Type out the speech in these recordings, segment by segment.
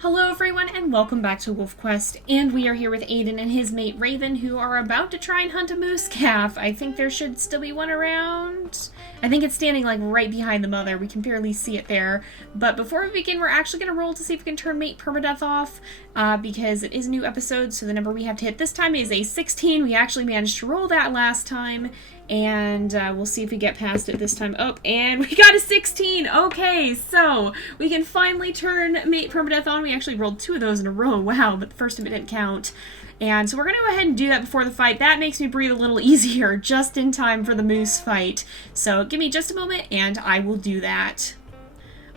Hello everyone and welcome back to WolfQuest, and we are here with Aden and his mate Raven, who are about to try and hunt a moose calf. I think there should still be one around. I think it's standing like right behind the mother. We can barely see it there. But before we begin, we're actually going to roll to see if we can turn mate permadeath off, because it is a new episode, so the number we have to hit this time is a 16. We actually managed to roll that last time, and we'll see if we get past it this time. Oh, and we got a 16! Okay, so we can finally turn mate permadeath on. We actually rolled 2 of those in a row. Wow, but the first time it didn't count. And so we're going to go ahead and do that before the fight. That makes me breathe a little easier, just in time for the moose fight. So give me just a moment, and I will do that.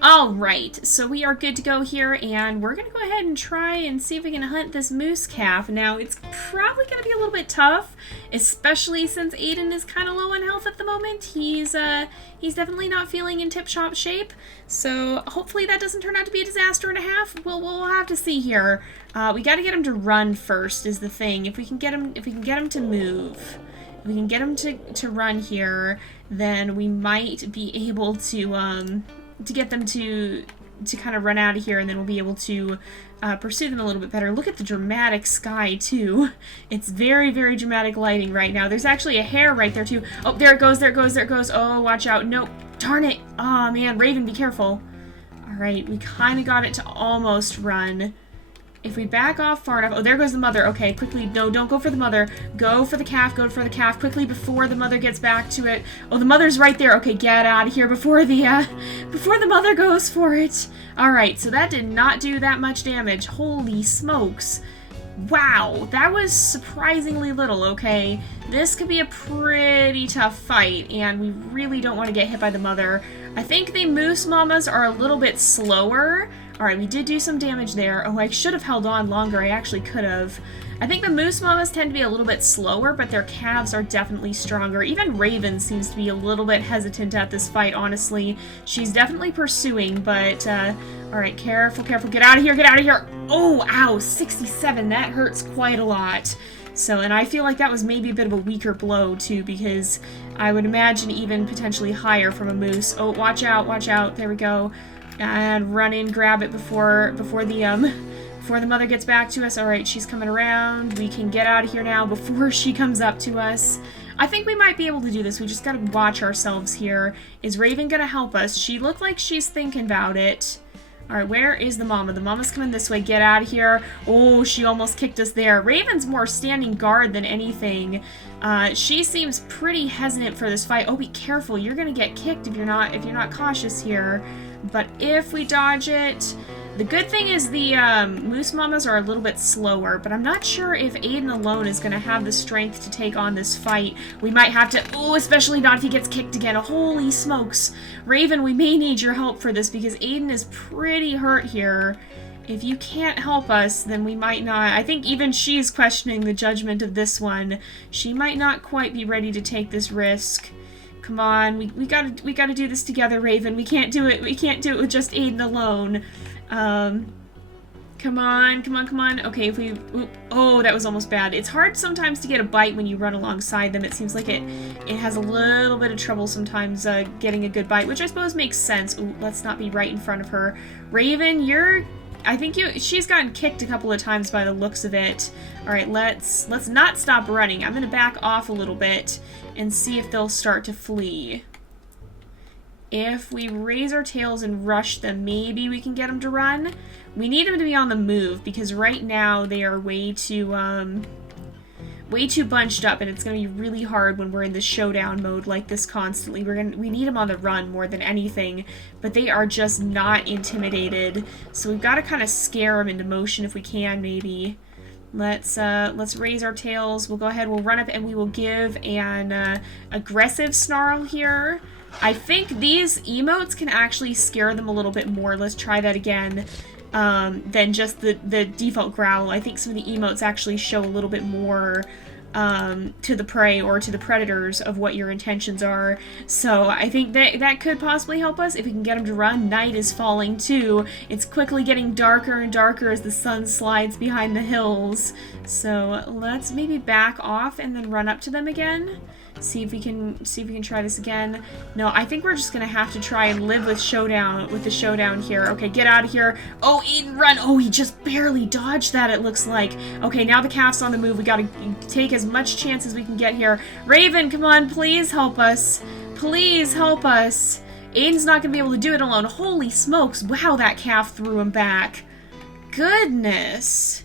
Alright, so we are good to go here, and we're going to go ahead and try and see if we can hunt this moose calf. Now, it's probably going to be a little bit tough, especially since Aden is kind of low on health at the moment. He's definitely not feeling in tip-top shape, so hopefully that doesn't turn out to be a disaster and a half. We'll have to see here. We got to get him to run first is the thing. If we can get him to move, if we can get him to run here, then we might be able to get them to kind of run out of here, and then we'll be able to pursue them a little bit better. Look at the dramatic sky, too. It's very, very dramatic lighting right now. There's actually a hare right there, too. Oh, there it goes, there it goes, there it goes. Oh, watch out. Nope. Darn it. Oh, man. Raven, be careful. All right, we kind of got it to almost run. If we back off far enough... Oh, there goes the mother. Okay, quickly. No, don't go for the mother. Go for the calf. Go for the calf quickly before the mother gets back to it. Oh, the mother's right there. Okay, get out of here before the mother goes for it. All right, so that did not do that much damage. Holy smokes. Wow, that was surprisingly little, okay? This could be a pretty tough fight, and we really don't want to get hit by the mother. I think the moose mamas are a little bit slower. Alright, we did do some damage there. Oh, I should have held on longer. I actually could have. I think the moose mamas tend to be a little bit slower, but their calves are definitely stronger. Even Raven seems to be a little bit hesitant at this fight, honestly. She's definitely pursuing, but, alright, careful, careful. Get out of here, get out of here! Oh, ow, 67. That hurts quite a lot. So, and I feel like that was maybe a bit of a weaker blow, too, because I would imagine even potentially higher from a moose. Oh, watch out, watch out. There we go. And run in, grab it before the mother gets back to us. Alright, she's coming around. We can get out of here now before she comes up to us. I think we might be able to do this. We just gotta watch ourselves here. Is Raven gonna help us? She looked like she's thinking about it. Alright, where is the mama? The mama's coming this way. Get out of here. Oh, she almost kicked us there. Raven's more standing guard than anything. She seems pretty hesitant for this fight. Oh, be careful. You're gonna get kicked if you're not cautious here. But if we dodge it... The good thing is the moose mamas are a little bit slower, but I'm not sure if Aden alone is going to have the strength to take on this fight. We might have to... Oh, especially not if he gets kicked again. Holy smokes. Raven, we may need your help for this because Aden is pretty hurt here. If you can't help us, then we might not... I think even she's questioning the judgment of this one. She might not quite be ready to take this risk. Come on, we gotta do this together, Raven. We can't do it. We can't do it with just Aden alone. Come on, come on, come on. Okay, if we... Oop, oh, that was almost bad. It's hard sometimes to get a bite when you run alongside them. It seems like it has a little bit of trouble sometimes getting a good bite, which I suppose makes sense. Ooh, let's not be right in front of her. Raven, she's gotten kicked a couple of times by the looks of it. Alright, let's not stop running. I'm gonna back off a little bit and see if they'll start to flee. If we raise our tails and rush them, maybe we can get them to run. We need them to be on the move, because right now they are way too bunched up, and it's going to be really hard when we're in the showdown mode like this constantly. We need them on the run more than anything, but they are just not intimidated. So we've got to kind of scare them into motion if we can, maybe. Let's raise our tails. We'll go ahead, we'll run up, and we will give an aggressive snarl here. I think these emotes can actually scare them a little bit more. Let's try that again. Than just the default growl. I think some of the emotes actually show a little bit more to the prey or to the predators of what your intentions are. So I think that could possibly help us if we can get them to run. Night is falling too. It's quickly getting darker and darker as the sun slides behind the hills. So let's maybe back off and then run up to them again. See if we can try this again. No, I think we're just gonna have to try and live with the showdown here. Okay, get out of here. Oh, Aden, run! Oh, he just barely dodged that, it looks like. Okay, now the calf's on the move. We gotta take as much chance as we can get here. Raven, come on, please help us. Please help us. Aden's not gonna be able to do it alone. Holy smokes, wow, that calf threw him back. Goodness.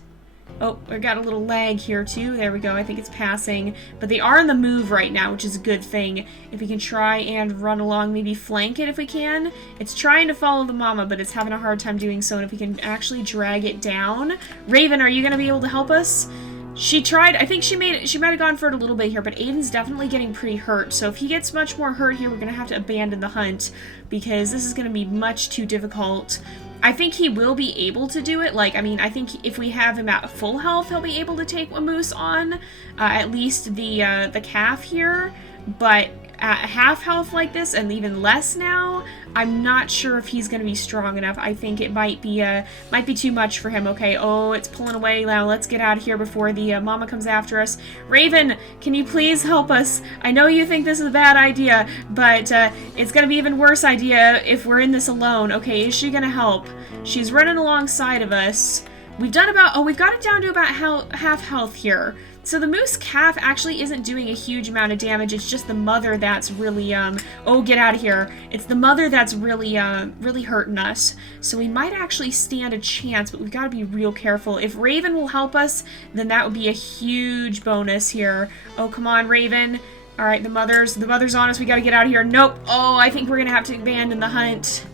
Oh, we got a little lag here too. There we go. I think it's passing. But they are in the move right now, which is a good thing. If we can try and run along, maybe flank it if we can. It's trying to follow the mama, but it's having a hard time doing so. And if we can actually drag it down. Raven, are you going to be able to help us? She tried. I think she might have gone for it a little bit here, but Aden's definitely getting pretty hurt. So if he gets much more hurt here, we're going to have to abandon the hunt because this is going to be much too difficult. I think he will be able to do it. Like, I mean, I think if we have him at full health, he'll be able to take a moose on, at least the calf here. But at half health like this, and even less now, I'm not sure if he's going to be strong enough. I think it might be too much for him. Okay, oh, it's pulling away now. Let's get out of here before the mama comes after us. Raven, can you please help us? I know you think this is a bad idea, but it's going to be even worse idea if we're in this alone. Okay, is she going to help? She's running alongside of us. We've got it down to about half health here. So the moose calf actually isn't doing a huge amount of damage. It's just the mother that's really, oh, get out of here. It's the mother that's really hurting us. So we might actually stand a chance, but we've got to be real careful. If Raven will help us, then that would be a huge bonus here. Oh, come on, Raven. All right, the mother's on us. We got to get out of here. Nope. Oh, I think we're going to have to abandon the hunt.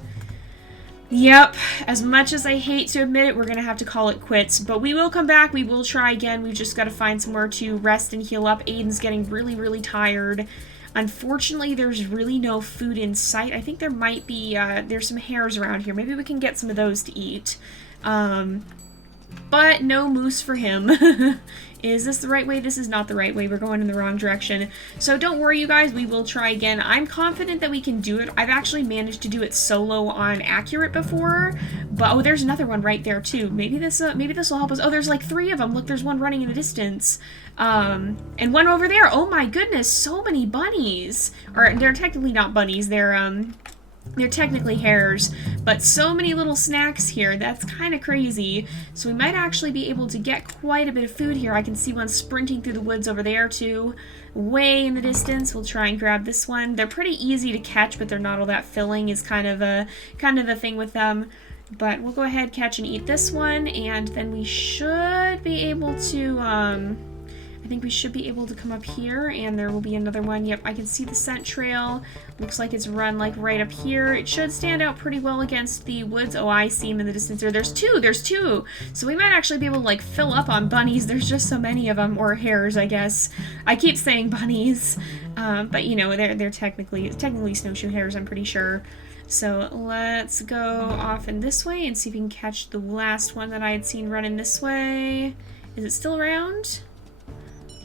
Yep, as much as I hate to admit it, we're going to have to call it quits. But we will come back. We will try again. We've just got to find somewhere to rest and heal up. Aden's getting really, really tired. Unfortunately, there's really no food in sight. I think there might be, there's some hares around here. Maybe we can get some of those to eat. But no moose for him. Is this the right way? This is not the right way. We're going in the wrong direction. So don't worry, you guys. We will try again. I'm confident that we can do it. I've actually managed to do it solo on Accurate before. But, oh, there's another one right there, too. Maybe this will help us. Oh, there's like 3 of them. Look, there's one running in the distance. And one over there. Oh, my goodness. So many bunnies. Or, they're technically not bunnies. They're technically hares, but so many little snacks here. That's kind of crazy. So we might actually be able to get quite a bit of food here. I can see one sprinting through the woods over there too, way in the distance. We'll try and grab this one. They're pretty easy to catch, but they're not all that filling is kind of the thing with them. But we'll go ahead, catch and eat this one, and then we should be able to, I think we should be able to come up here, and there will be another one. Yep, I can see the scent trail. Looks like it's run, like, right up here. It should stand out pretty well against the woods. Oh, I see him in the distance there. There's two! So we might actually be able to, like, fill up on bunnies. There's just so many of them. Or hares, I guess. I keep saying bunnies. But, you know, they're technically snowshoe hares, I'm pretty sure. So let's go off in this way and see if we can catch the last one that I had seen running this way. Is it still around?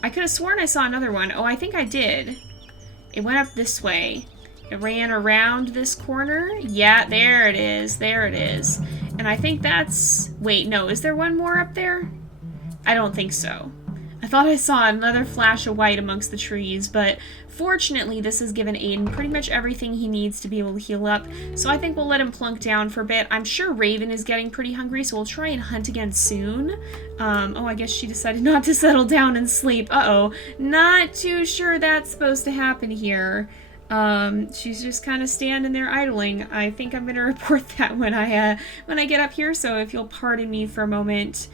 I could have sworn I saw another one. Oh, I think I did. It went up this way. It ran around this corner. Yeah, there it is. There it is. And I think that's... Wait, no. Is there one more up there? I don't think so. I thought I saw another flash of white amongst the trees, but fortunately this has given Aden pretty much everything he needs to be able to heal up, so I think we'll let him plunk down for a bit. I'm sure Raven is getting pretty hungry, so we'll try and hunt again soon. Oh, I guess she decided not to settle down and sleep. Uh-oh. Not too sure that's supposed to happen here. She's just kind of standing there idling. I think I'm going to report that when I get up here, so if you'll pardon me for a moment.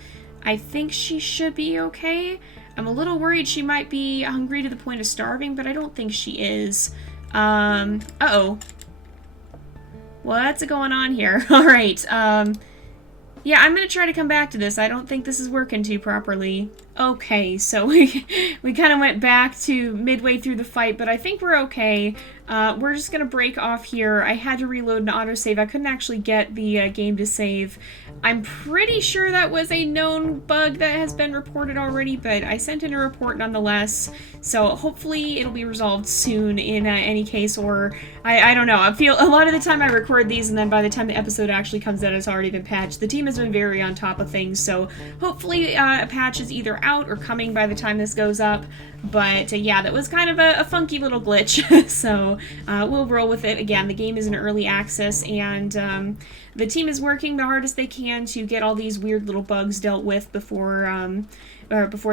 I think she should be okay. I'm a little worried she might be hungry to the point of starving, but I don't think she is. Uh-oh. What's going on here? Alright, yeah, I'm gonna try to come back to this. I don't think this is working too properly. Okay, so we kind of went back to midway through the fight, but I think we're okay. We're just gonna break off here. I had to reload an autosave. I couldn't actually get the game to save. I'm pretty sure that was a known bug that has been reported already, but I sent in a report nonetheless, so hopefully it'll be resolved soon in any case, or I don't know. I feel a lot of the time I record these, and then by the time the episode actually comes out, it's already been patched. The team has been very on top of things, so hopefully a patch is either out or coming by the time this goes up. But yeah, that was kind of a funky little glitch. So we'll roll with it. Again, the game is in early access, and the team is working the hardest they can to get all these weird little bugs dealt with before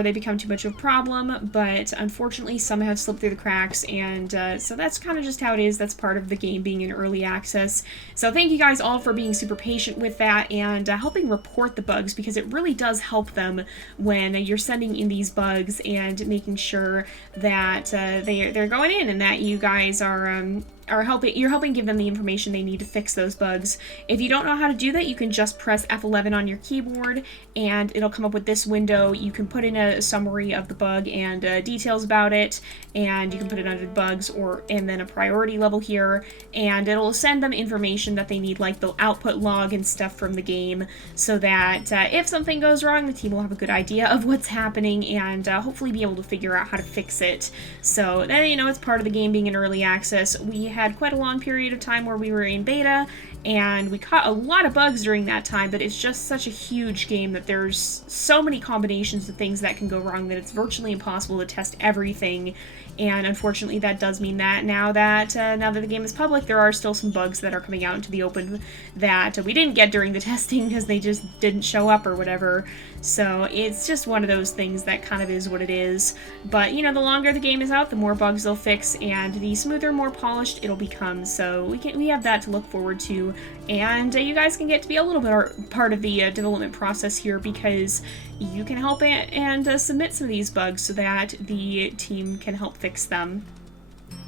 they become too much of a problem, but unfortunately some have slipped through the cracks, and so that's kind of just how it is. That's part of the game being in early access. So thank you guys all for being super patient with that and helping report the bugs, because it really does help them when you're sending in these bugs and making sure that they're going in and that you guys are helping give them the information they need to fix those bugs. If you don't know how to do that, you can just press F11 on your keyboard and it'll come up with this window. You can put in a summary of the bug and details about it, and you can put it under bugs and then a priority level here, and it'll send them information that they need, like the output log and stuff from the game, so that if something goes wrong, the team will have a good idea of what's happening and hopefully be able to figure out how to fix it. So then, you know, it's part of the game being in early access. We had quite a long period of time where we were in beta, and we caught a lot of bugs during that time, but it's just such a huge game that there's so many combinations of things that can go wrong that it's virtually impossible to test everything. And unfortunately, that does mean that now that the game is public, there are still some bugs that are coming out into the open that we didn't get during the testing because they just didn't show up or whatever. So it's just one of those things that kind of is what it is. But, you know, the longer the game is out, the more bugs they'll fix, and the smoother, more polished it'll become. So we have that to look forward to, and you guys can get to be a little bit part of the development process here, because you can help and submit some of these bugs so that the team can help fix them.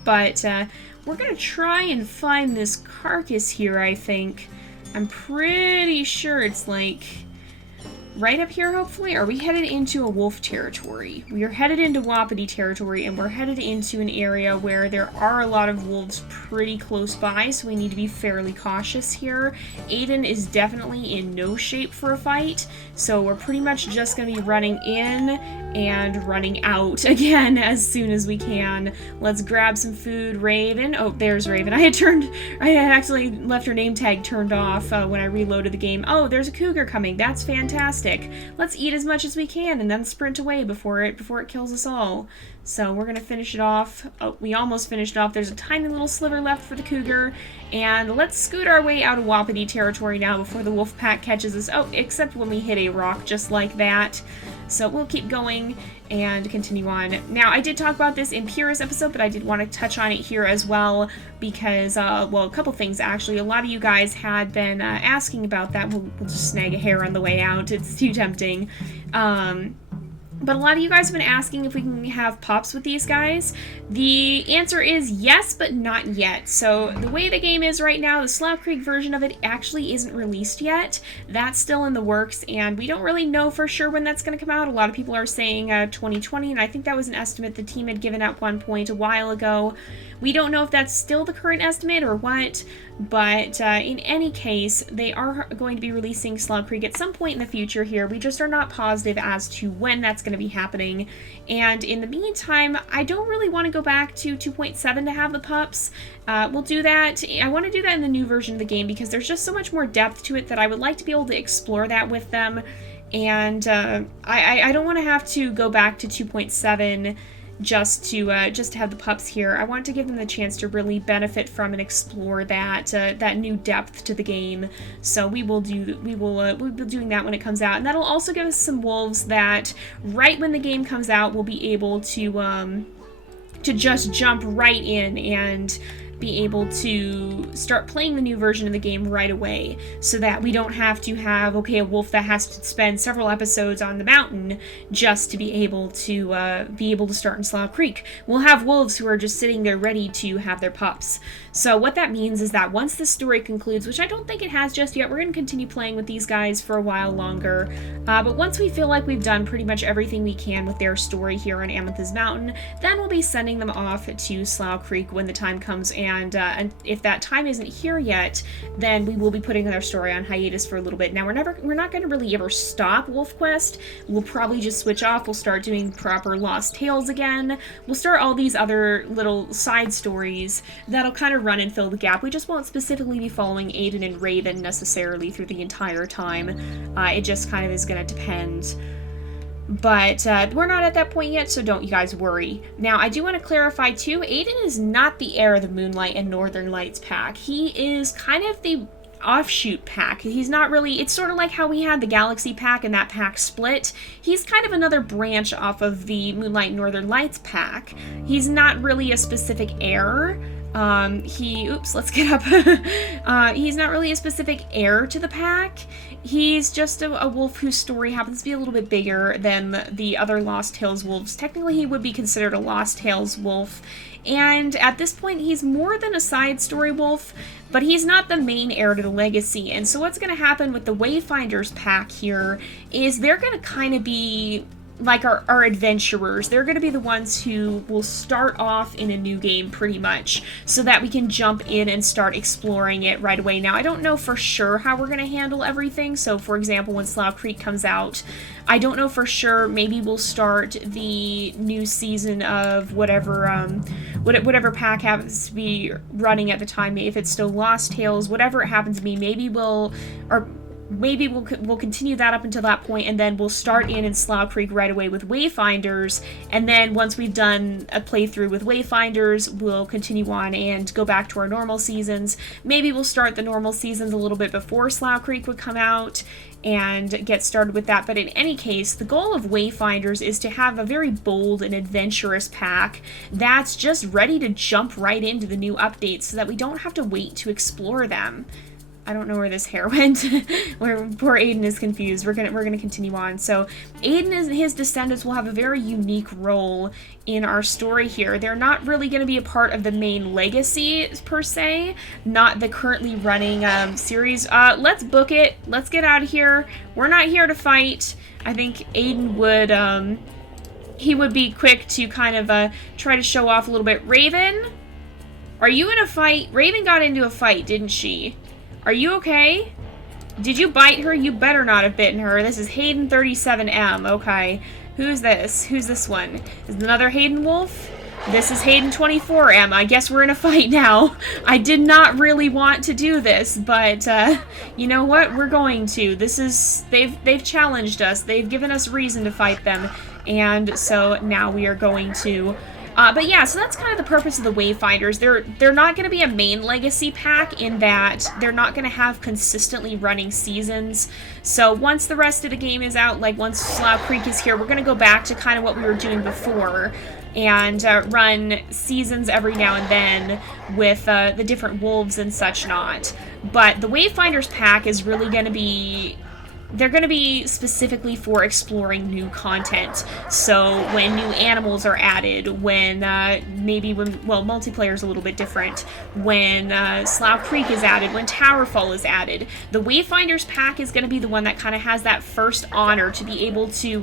But we're going to try and find this carcass here, I think. I'm pretty sure it's like right up here, hopefully. Are we headed into a wolf territory? We are headed into Wapiti territory, and we're headed into an area where there are a lot of wolves pretty close by, so we need to be fairly cautious here. Aden is definitely in no shape for a fight, so we're pretty much just going to be running in and running out again as soon as we can. Let's grab some food. Raven. Oh, there's Raven. I had actually left her name tag turned off when I reloaded the game. Oh, there's a cougar coming. That's fantastic. Let's eat as much as we can and then sprint away before it kills us all. So we're gonna finish it off. Oh, we almost finished it off. There's a tiny little sliver left for the cougar, and let's scoot our way out of Wapiti territory now before the wolf pack catches us. Oh, except when we hit a rock just like that. So we'll keep going and continue on. Now, I did talk about this in Pyrrhus episode, but I did want to touch on it here as well because, well, a couple things actually. A lot of you guys had been asking about that. We'll just snag a hair on the way out. It's too tempting. But a lot of you guys have been asking if we can have pups with these guys. The answer is yes, but not yet. So the way the game is right now, the Slough Creek version of it actually isn't released yet. That's still in the works, and we don't really know for sure when that's going to come out. A lot of people are saying 2020, and I think that was an estimate the team had given at one point a while ago. We don't know if that's still the current estimate or what, but in any case, they are going to be releasing Slough Creek at some point in the future here. We just are not positive as to when that's going to be happening. And in the meantime, I don't really want to go back to 2.7 to have the pups. We'll do that. I want to do that in the new version of the game because there's just so much more depth to it that I would like to be able to explore that with them. And I don't want to have to go back to 2.7 just to have the pups here. I want to give them the chance to really benefit from and explore that new depth to the game. So we'll be doing that when it comes out, and that'll also give us some wolves that right when the game comes out we'll be able to just jump right in and be able to start playing the new version of the game right away, so that we don't have to have, okay, a wolf that has to spend several episodes on the mountain just to be able to start in Slough Creek. We'll have wolves who are just sitting there ready to have their pups. So what that means is that once this story concludes, which I don't think it has just yet, we're going to continue playing with these guys for a while longer, but once we feel like we've done pretty much everything we can with their story here on Amethyst Mountain, then we'll be sending them off to Slough Creek when the time comes, and if that time isn't here yet, then we will be putting their story on hiatus for a little bit. Now, we're not going to really ever stop WolfQuest. We'll probably just switch off. We'll start doing proper Lost Tales again. We'll start all these other little side stories that'll kind of run and fill the gap. We just won't specifically be following Aden and Raven necessarily through the entire time. It just kind of is going to depend. But we're not at that point yet, so don't you guys worry. Now, I do want to clarify, too, Aden is not the heir of the Moonlight and Northern Lights pack. He is kind of the offshoot pack. He's not really, it's sort of like how we had the Galaxy pack and that pack split. He's kind of another branch off of the Moonlight and Northern Lights pack. He's not really a specific heir. Let's get up. He's not really a specific heir to the pack. He's just a wolf whose story happens to be a little bit bigger than the other Lost Tales wolves. Technically, he would be considered a Lost Tales wolf. And at this point, he's more than a side story wolf, but he's not the main heir to the legacy. And so what's going to happen with the Wayfinders pack here is they're going to kind of be like our adventurers. They're going to be the ones who will start off in a new game pretty much so that we can jump in and start exploring it right away. Now, I don't know for sure how we're going to handle everything. So, for example, when Slough Creek comes out, I don't know for sure. Maybe we'll start the new season of whatever pack happens to be running at the time. If it's still Lost Tales, whatever it happens to be, maybe we'll continue that up until that point, and then we'll start in Slough Creek right away with Wayfinders, and then once we've done a playthrough with Wayfinders, we'll continue on and go back to our normal seasons. Maybe we'll start the normal seasons a little bit before Slough Creek would come out and get started with that. But in any case, the goal of Wayfinders is to have a very bold and adventurous pack that's just ready to jump right into the new updates so that we don't have to wait to explore them. I don't know where this hair went. Where poor Aden is confused. We're gonna continue on. So Aden and his descendants will have a very unique role in our story here. They're not really going to be a part of the main legacy per se, not the currently running series. Let's book it. Let's get out of here. We're not here to fight. I think Aden would he would be quick to kind of try to show off a little bit. Raven, are you in a fight? Raven got into a fight, didn't she? Are you okay? Did you bite her? You better not have bitten her. This is Hayden 37M. Okay. Who's this? Who's this one? Is it another Hayden wolf? This is Hayden 24M. I guess we're in a fight now. I did not really want to do this, but you know what? We're going to. This is they've challenged us. They've given us reason to fight them, and so now we are going to. But yeah, so that's kind of the purpose of the Wayfinders. They're not going to be a main legacy pack in that they're not going to have consistently running seasons. So once the rest of the game is out, like once Slough Creek is here, we're going to go back to kind of what we were doing before and run seasons every now and then with the different wolves and such not. But the Wayfinders pack is really going to be... They're going to be specifically for exploring new content. So when new animals are added, when multiplayer is a little bit different, when Slough Creek is added, when Towerfall is added, the Wayfinders pack is going to be the one that kind of has that first honor to be able to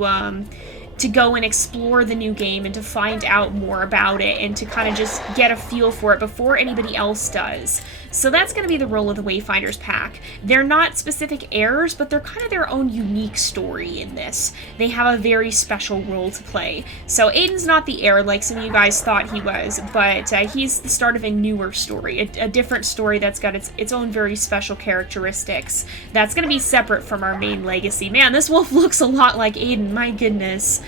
go and explore the new game and to find out more about it and to kind of just get a feel for it before anybody else does. So that's going to be the role of the Wayfinders pack. They're not specific heirs, but they're kind of their own unique story in this. They have a very special role to play. So Aiden's not the heir like some of you guys thought he was, but he's the start of a newer story, a different story that's got its own very special characteristics. That's going to be separate from our main legacy. Man, this wolf looks a lot like Aden, my goodness.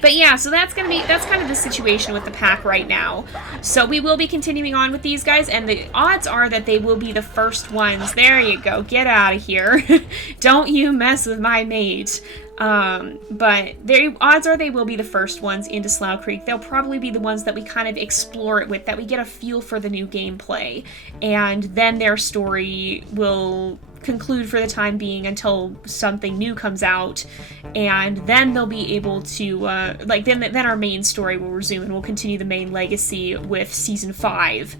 But yeah, so that's kind of the situation with the pack right now. So we will be continuing on with these guys, and the odds are that they will be the first ones. There you go. Get out of here. Don't you mess with my mate. But the odds are they will be the first ones into Slough Creek. They'll probably be the ones that we kind of explore it with, that we get a feel for the new gameplay. And then their story will conclude for the time being until something new comes out, and then they'll be able to then our main story will resume, and we'll continue the main legacy with season 5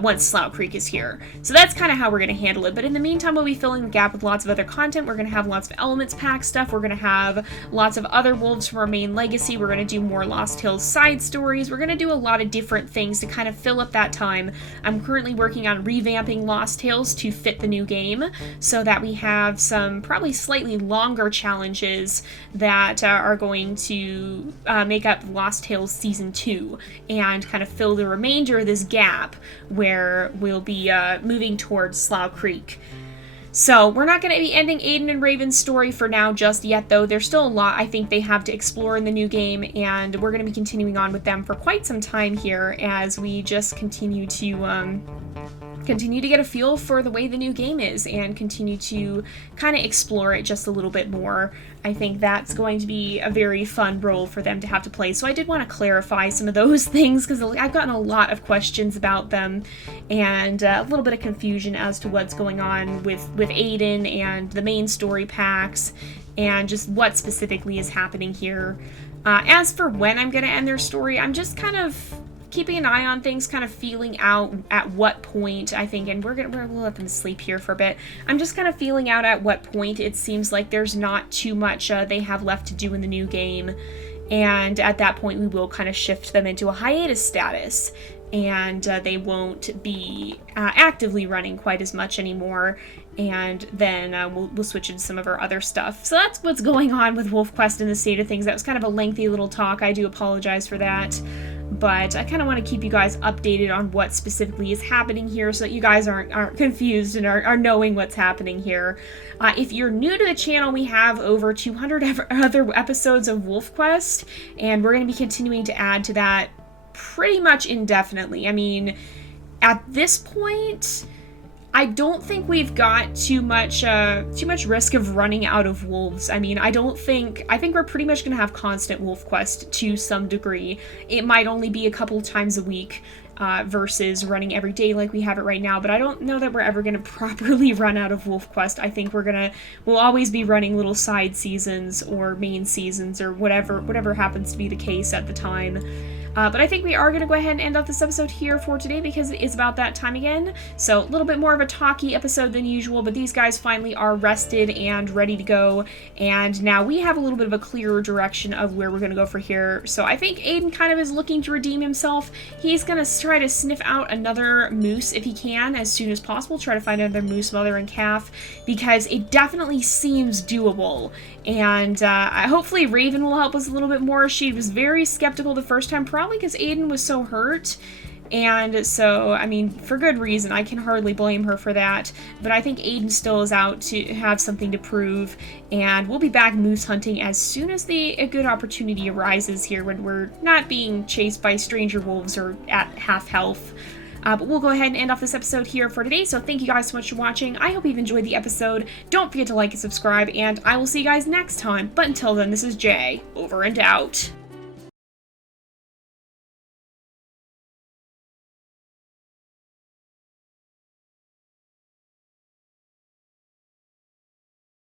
once Slough Creek is here. So that's kind of how we're going to handle it. But in the meantime, we'll be filling the gap with lots of other content. We're going to have lots of Elements pack stuff. We're going to have lots of other wolves from our main legacy. We're going to do more Lost Hills side stories. We're going to do a lot of different things to kind of fill up that time. I'm currently working on revamping Lost Hills to fit the new game, so that we have some probably slightly longer challenges that are going to make up Lost Tales Season 2 and kind of fill the remainder of this gap where we'll be moving towards Slough Creek. So we're not going to be ending Aden and Raven's story for now just yet, though. There's still a lot I think they have to explore in the new game, and we're going to be continuing on with them for quite some time here as we just continue to get a feel for the way the new game is and continue to kind of explore it just a little bit more. I think that's going to be a very fun role for them to have to play. So I did want to clarify some of those things because I've gotten a lot of questions about them and a little bit of confusion as to what's going on with Aden and the main story packs and just what specifically is happening here. As for when I'm going to end their story, I'm just kind of keeping an eye on things, kind of feeling out at what point, I think, and we'll let them sleep here for a bit. I'm just kind of feeling out at what point it seems like there's not too much they have left to do in the new game, and at that point we will kind of shift them into a hiatus status, and they won't be actively running quite as much anymore, and then we'll switch into some of our other stuff. So that's what's going on with WolfQuest in the state of things. That was kind of a lengthy little talk. I do apologize for that. But I kind of want to keep you guys updated on what specifically is happening here so that you guys aren't confused and are knowing what's happening here. If you're new to the channel, we have over 200 other episodes of WolfQuest, and we're going to be continuing to add to that pretty much indefinitely. I mean, at this point, I don't think we've got too much risk of running out of wolves. I mean, I think we're pretty much going to have constant WolfQuest to some degree. It might only be a couple times a week versus running every day like we have it right now, but I don't know that we're ever going to properly run out of WolfQuest. I think we'll always be running little side seasons or main seasons or whatever happens to be the case at the time. But I think we are going to go ahead and end off this episode here for today because it is about that time again. So a little bit more of a talky episode than usual, but these guys finally are rested and ready to go. And now we have a little bit of a clearer direction of where we're going to go for here. So I think Aden kind of is looking to redeem himself. He's going to try to sniff out another moose if he can as soon as possible. Try to find another moose mother and calf because it definitely seems doable. And hopefully Raven will help us a little bit more. She was very skeptical the first time, probably because Aden was so hurt. And so, I mean, for good reason. I can hardly blame her for that. But I think Aden still is out to have something to prove. And we'll be back moose hunting as soon as a good opportunity arises here when we're not being chased by stranger wolves or at half health. But we'll go ahead and end off this episode here for today. So thank you guys so much for watching. I hope you've enjoyed the episode. Don't forget to like and subscribe, and I will see you guys next time. But until then, this is Jay, over and out.